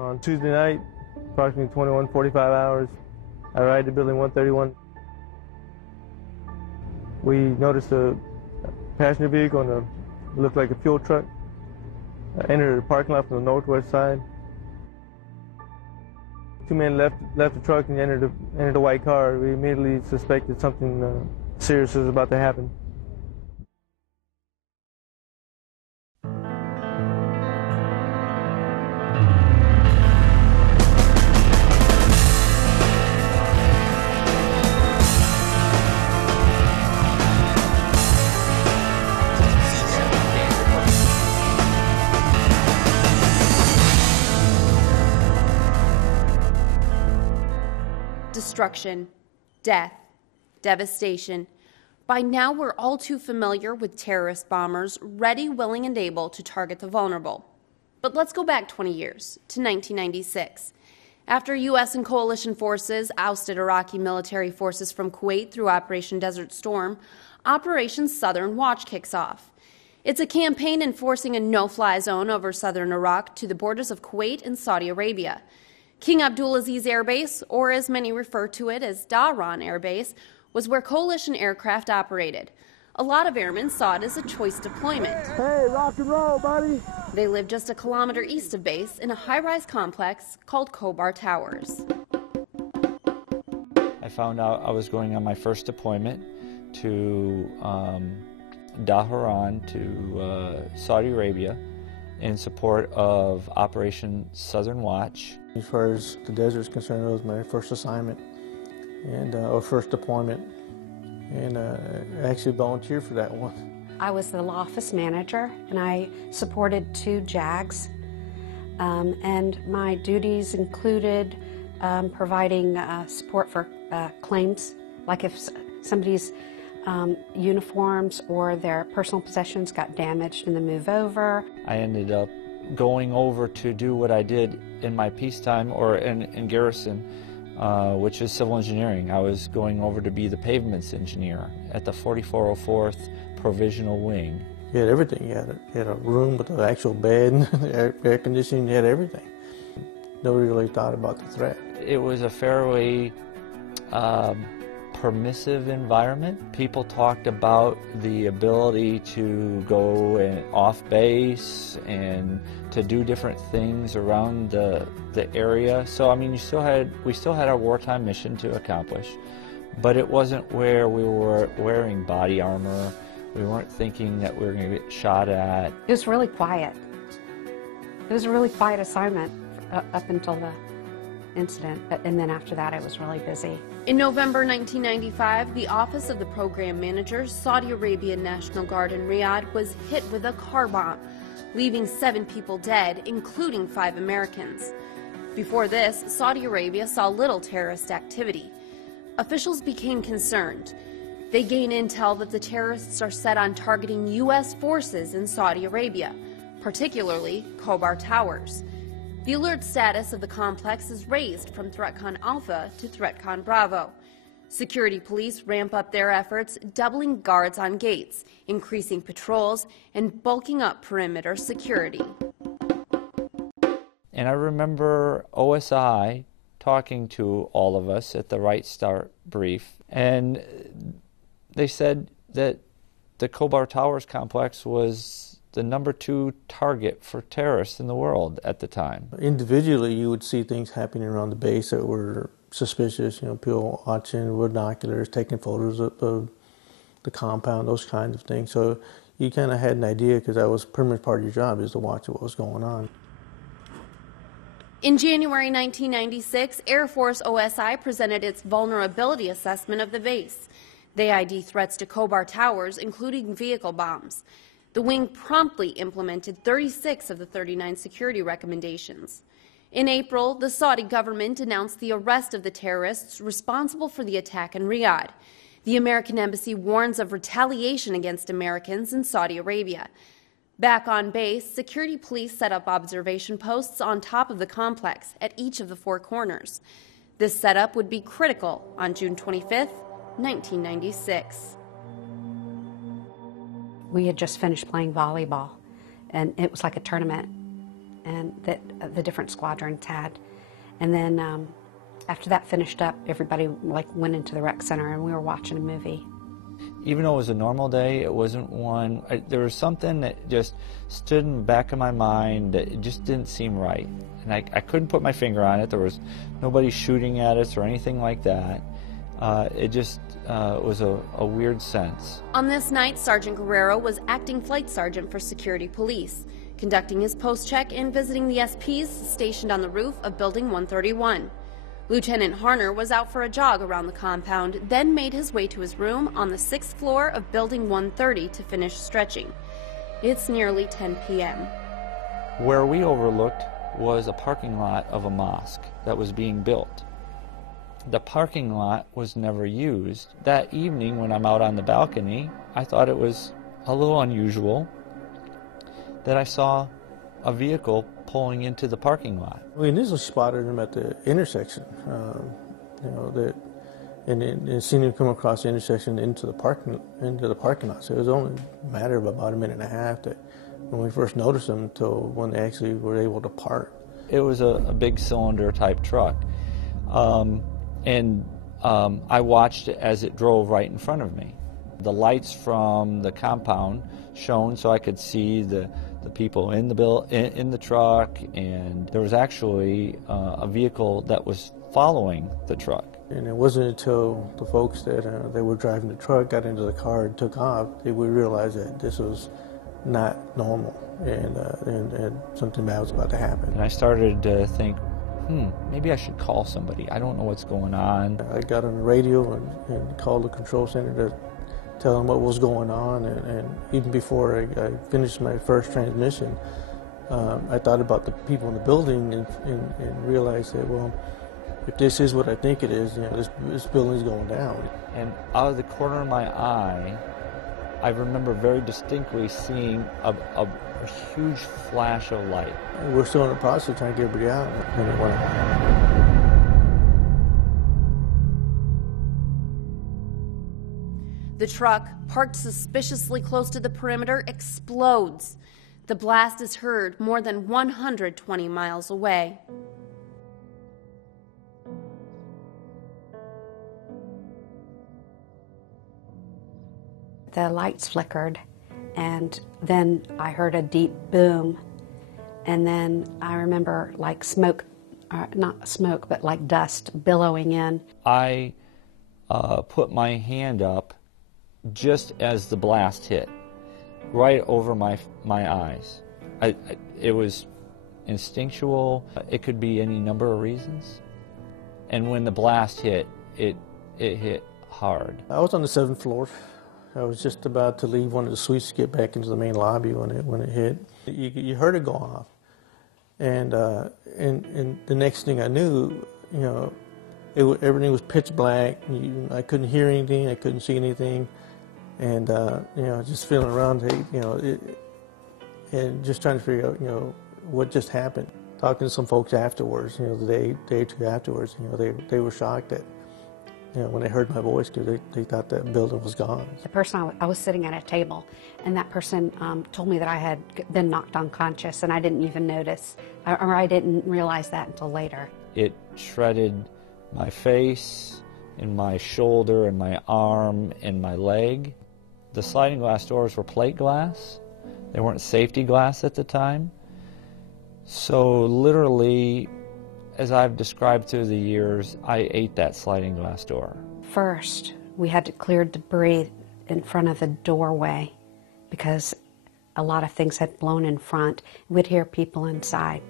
On Tuesday night, approximately 21:45 hours, I arrived at Building 131. We noticed a passenger vehicle and looked like a fuel truck. Entered the parking lot from the northwest side. Two men left the truck and entered a white car. We immediately suspected something serious was about to happen. Destruction, death, devastation. By now, we're all too familiar with terrorist bombers ready, willing, and able to target the vulnerable. But let's go back 20 years to 1996. After U.S. and coalition forces ousted Iraqi military forces from Kuwait through Operation Desert Storm, Operation Southern Watch kicks off. It's a campaign enforcing a no-fly zone over southern Iraq to the borders of Kuwait and Saudi Arabia. King Abdulaziz Air Base, or as many refer to it as Dhahran Air Base, was where coalition aircraft operated. A lot of airmen saw it as a choice deployment. Hey, rock and roll, buddy! They lived just a kilometer east of base in a high-rise complex called Khobar Towers. I found out I was going on my first deployment to Dhahran, to Saudi Arabia, in support of Operation Southern Watch. As far as the desert is concerned, it was my first assignment and or first deployment, and I actually volunteered for that one. I was the law office manager, and I supported 2 JAGs, and my duties included providing support for claims, like if somebody's uniforms or their personal possessions got damaged in the move over. I ended up going over to do what I did in my peacetime or in garrison, which is civil engineering. I was going over to be the pavements engineer at the 4404th Provisional Wing. You had everything. You had a room with an actual bed, air conditioning, you had everything. Nobody really thought about the threat. It was a fairly permissive environment. People talked about the ability to go off base and to do different things around the area. So I mean, we still had our wartime mission to accomplish, but it wasn't where we were wearing body armor. We weren't thinking that we were going to get shot at. It was really quiet. It was a really quiet assignment up until the incident, and then after that it was really busy. In November 1995, the Office of the Program Manager, Saudi Arabian National Guard in Riyadh, was hit with a car bomb, leaving 7 people dead, including 5 Americans. Before this, Saudi Arabia saw little terrorist activity. Officials became concerned. They gain intel that the terrorists are set on targeting U.S. forces in Saudi Arabia, particularly Khobar Towers. The alert status of the complex is raised from ThreatCon Alpha to ThreatCon Bravo. Security police ramp up their efforts, doubling guards on gates, increasing patrols, and bulking up perimeter security. And I remember OSI talking to all of us at the Right Start brief, and they said that the Khobar Towers complex was the number 2 target for terrorists in the world at the time. Individually, you would see things happening around the base that were suspicious, people watching with binoculars, taking photos of the compound, those kinds of things. So you kind of had an idea, because that was pretty much part of your job, is to watch what was going on. In January 1996, Air Force OSI presented its vulnerability assessment of the base. They ID threats to Khobar Towers, including vehicle bombs. The wing promptly implemented 36 of the 39 security recommendations. In April, the Saudi government announced the arrest of the terrorists responsible for the attack in Riyadh. The American embassy warns of retaliation against Americans in Saudi Arabia. Back on base, security police set up observation posts on top of the complex at each of the 4 corners. This setup would be critical on June 25, 1996. We had just finished playing volleyball, and it was like a tournament. and that the different squadrons had. And then after that finished up, everybody went into the rec center and we were watching a movie. Even though it was a normal day, it wasn't one. There was something that just stood in the back of my mind that it just didn't seem right. And I couldn't put my finger on it. There was nobody shooting at us or anything like that. It just was a weird sense. On this night, Sergeant Guerrero was acting flight sergeant for security police, conducting his post check and visiting the SPs stationed on the roof of Building 131. Lieutenant Harner was out for a jog around the compound, then made his way to his room on the 6th floor of Building 130 to finish stretching. It's nearly 10 p.m. Where we overlooked was a parking lot of a mosque that was being built. The parking lot was never used. That evening when I'm out on the balcony, I thought it was a little unusual that I saw a vehicle pulling into the parking lot. We initially spotted him at the intersection, and seen him come across the intersection into the parking lot. So it was only a matter of about a minute and a half that when we first noticed him until when they actually were able to park. It was a big cylinder type truck, and I watched it as it drove right in front of me. The lights from the compound shone so I could see the people in the truck, and there was actually a vehicle that was following the truck. And it wasn't until the folks that they were driving the truck got into the car and took off that we realized that this was not normal, and something bad was about to happen. And I started to think, maybe I should call somebody. I don't know what's going on. I got on the radio and called the control center to tell them what was going on, and even before I finished my first transmission, I thought about the people in the building and realized that, well, if this is what I think it is, this building's going down. And out of the corner of my eye, I remember very distinctly seeing a huge flash of light. We're still in the process of trying to get everybody out, and it went out. The truck, parked suspiciously close to the perimeter, explodes. The blast is heard more than 120 miles away. The lights flickered, and then I heard a deep boom, and then I remember like smoke, not smoke, but like dust billowing in. I put my hand up just as the blast hit, right over my eyes. It was instinctual. It could be any number of reasons. And when the blast hit, it hit hard. I was on the 7th floor. I was just about to leave one of the suites to get back into the main lobby when it hit. You heard it go off, and the next thing I knew, everything was pitch black. I couldn't hear anything. I couldn't see anything. And, just feeling around, and just trying to figure out, what just happened. Talking to some folks afterwards, the day or two afterwards, they were shocked that, when they heard my voice, because they thought that building was gone. The person, I was sitting at a table, and that person told me that I had been knocked unconscious, and I didn't even notice, or I didn't realize that until later. It shredded my face, and my shoulder, and my arm, and my leg. The sliding glass doors were plate glass. They weren't safety glass at the time. So literally, as I've described through the years, I ate that sliding glass door. First, we had to clear debris in front of the doorway because a lot of things had blown in front. We'd hear people inside.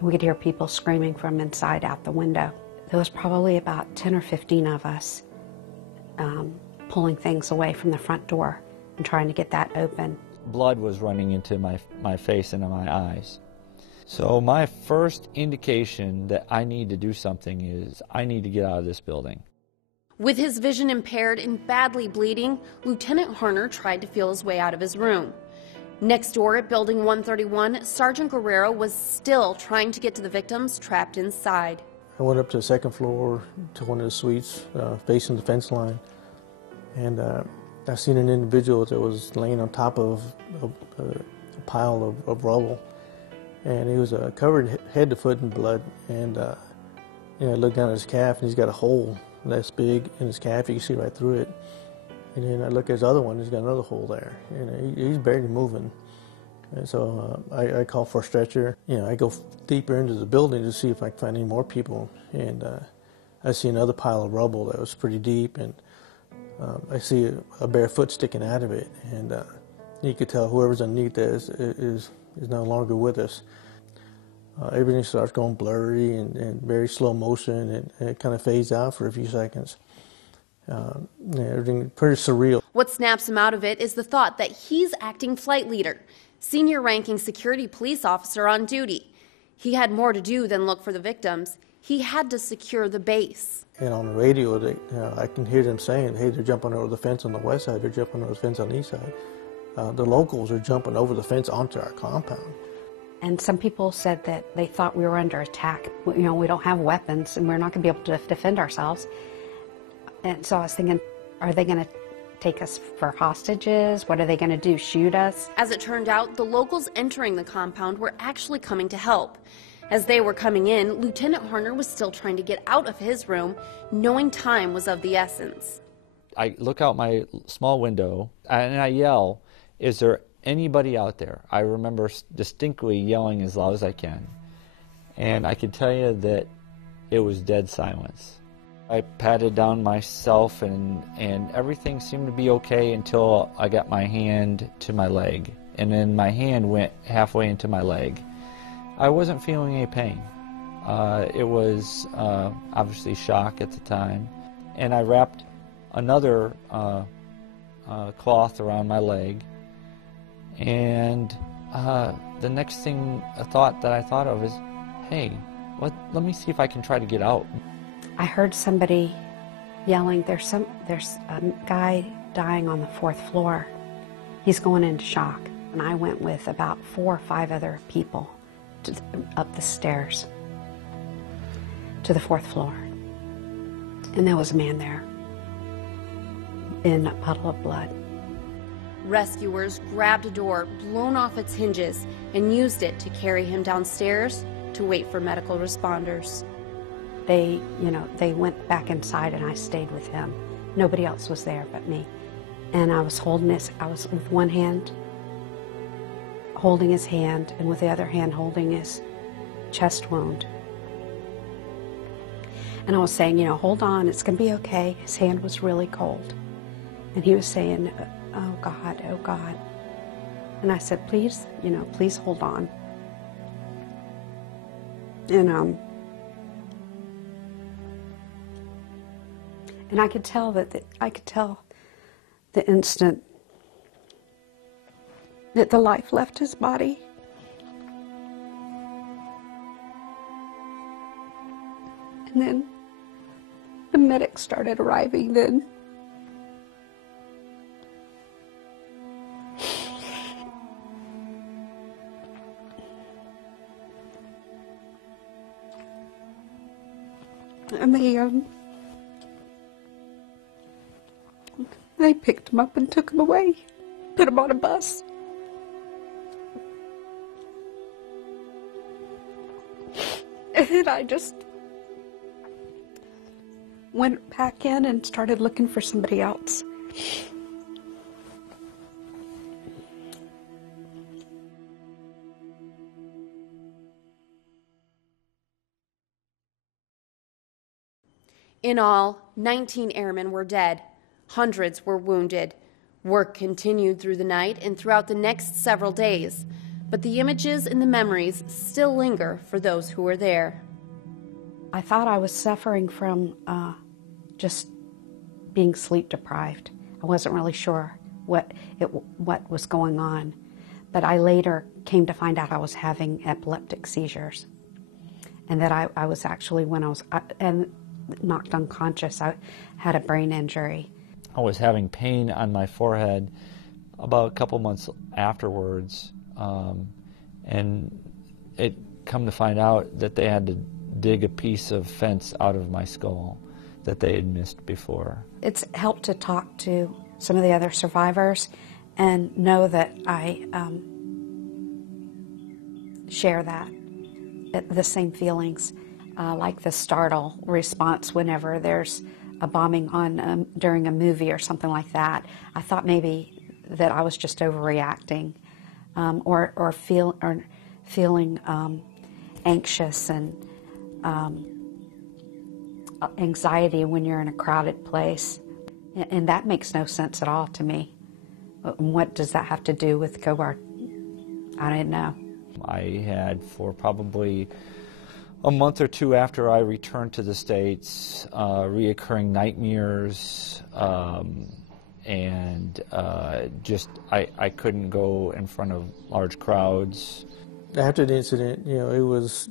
We could hear people screaming from inside out the window. There was probably about 10 or 15 of us pulling things away from the front door and trying to get that open. Blood was running into my face and my eyes. So my first indication that I need to do something is I need to get out of this building. With his vision impaired and badly bleeding, Lieutenant Harner tried to feel his way out of his room. Next door at Building 131, Sergeant Guerrero was still trying to get to the victims trapped inside. I went up to the 2nd floor to one of the suites facing the fence line, and I seen an individual that was laying on top of a pile of rubble. and he was covered head to foot in blood. And I looked down at his calf, and he's got a hole that's big in his calf. You can see right through it. And then I look at his other one, he's got another hole there. He's barely moving. And so I call for a stretcher. I go deeper into the building to see if I can find any more people. And I see another pile of rubble that was pretty deep, and I see a bare foot sticking out of it. And you could tell whoever's underneath there is no longer with us. Everything starts going blurry and very slow motion, and it kind of fades out for a few seconds. Everything pretty surreal. What snaps him out of it is the thought that he's acting flight leader, senior ranking security police officer on duty. He had more to do than look for the victims. He had to secure the base. And on the radio, I can hear them saying, hey, they're jumping over the fence on the west side, they're jumping over the fence on the east side. The locals are jumping over the fence onto our compound. And some people said that they thought we were under attack. We don't have weapons, and we're not going to be able to defend ourselves. And so I was thinking, are they going to take us for hostages? What are they going to do, shoot us? As it turned out, the locals entering the compound were actually coming to help. As they were coming in, Lieutenant Harner was still trying to get out of his room, knowing time was of the essence. I look out my small window and I yell, is there anybody out there? I remember distinctly yelling as loud as I can. And I can tell you that it was dead silence. I patted down myself and everything seemed to be okay until I got my hand to my leg. And then my hand went halfway into my leg. I wasn't feeling any pain. It was obviously shock at the time. And I wrapped another cloth around my leg. And the next thing I thought of is, hey, let me see if I can try to get out. I heard somebody yelling, there's a guy dying on the 4th floor. He's going into shock. And I went with about 4 or 5 other people up the stairs to the 4th floor. And there was a man there in a puddle of blood. Rescuers grabbed a door blown off its hinges and used it to carry him downstairs to wait for medical responders. They went back inside and I stayed with him. Nobody else was there but me. And I was I was with one hand holding his hand and with the other hand holding his chest wound. And I was saying, hold on, it's going to be okay. His hand was really cold. And he was saying, oh God, oh God. And I said, please, please hold on. And I could tell the instant that the life left his body. And then the medics started arriving then. And they picked him up and took him away, put him on a bus. And I just went back in and started looking for somebody else. In all, 19 airmen were dead. Hundreds were wounded. Work continued through the night and throughout the next several days, but the images and the memories still linger for those who were there. I thought I was suffering from just being sleep deprived. I wasn't really sure what was going on, but I later came to find out I was having epileptic seizures, and that I was actually, when I was knocked unconscious, I had a brain injury. I was having pain on my forehead about a couple months afterwards, and it come to find out that they had to dig a piece of fence out of my skull that they had missed before. It's helped to talk to some of the other survivors and know that share that, the same feelings, like the startle response whenever there's a bombing on during a movie or something like that. I thought maybe that I was just overreacting, or feeling anxious and anxiety when you're in a crowded place, and that makes no sense at all to me. What does that have to do with Khobar? I didn't know. I had, for probably a month or two after I returned to the States, reoccurring nightmares, and I couldn't go in front of large crowds. After the incident, it was,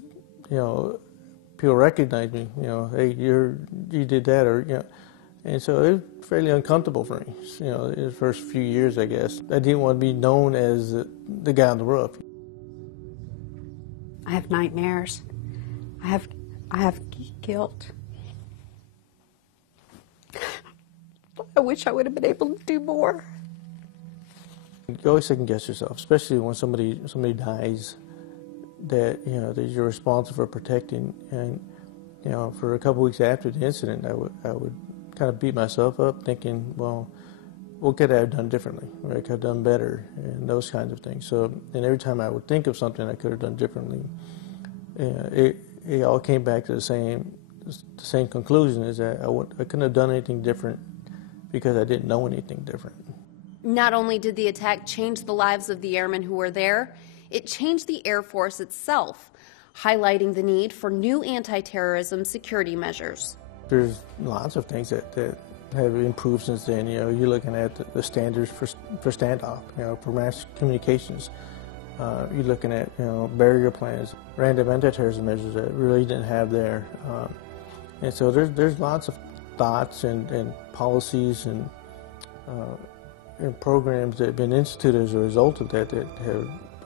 people recognized me, hey, you did that, or, and so it was fairly uncomfortable for me, in the first few years, I guess. I didn't want to be known as the guy on the roof. I have nightmares. I have guilt. I wish I would have been able to do more. You always second guess yourself, especially when somebody dies that that you're responsible for protecting. And for a couple weeks after the incident, I would kind of beat myself up, thinking, well, what could I have done differently? Or I could have done better, and those kinds of things. So, and every time I would think of something I could have done differently, it all came back to the same conclusion: is that I couldn't have done anything different because I didn't know anything different. Not only did the attack change the lives of the airmen who were there, it changed the Air Force itself, highlighting the need for new anti-terrorism security measures. There's lots of things that have improved since then. You're looking at the standards for standoff, for mass communications. You're looking at barrier plans, random anti-terrorism measures that really didn't have there. And so there's lots of thoughts and policies and programs that have been instituted as a result of that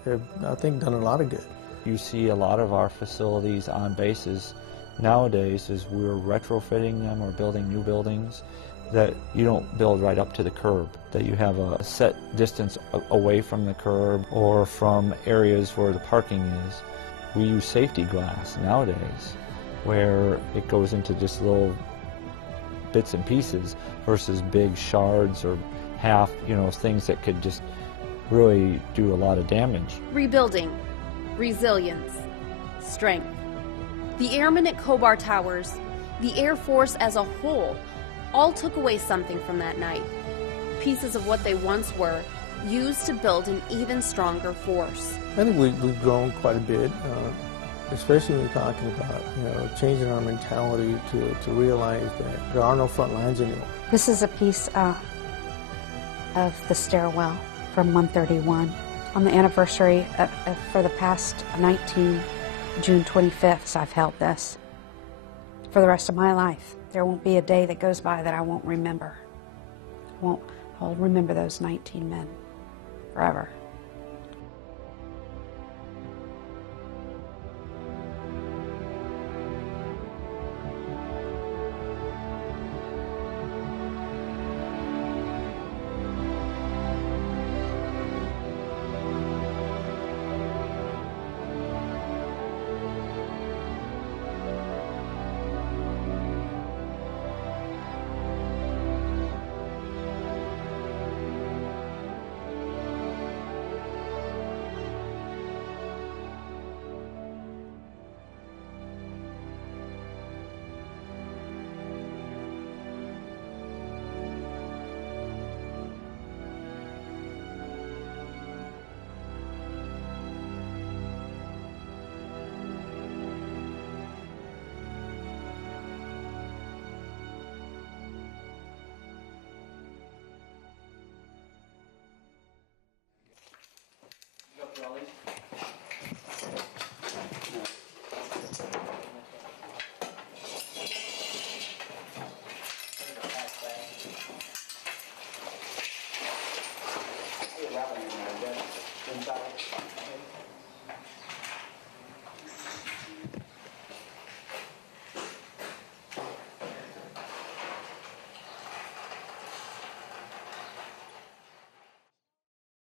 have I think done a lot of good. You see a lot of our facilities on bases nowadays as we're retrofitting them or building new buildings, that you don't build right up to the curb, that you have a set distance away from the curb or from areas where the parking is. We use safety glass nowadays where it goes into just little bits and pieces versus big shards or half, things that could just really do a lot of damage. Rebuilding, resilience, strength. The airmen at Khobar Towers, the Air Force as a whole, all took away something from that night. Pieces of what they once were, used to build an even stronger force. I think we've grown quite a bit, especially when we're talking about changing our mentality to realize that there are no front lines anymore. This is a piece of the stairwell from 131. On the anniversary for the past June 25th, I've held this for the rest of my life. There won't be a day that goes by that I won't remember. I'll remember those 19 men forever.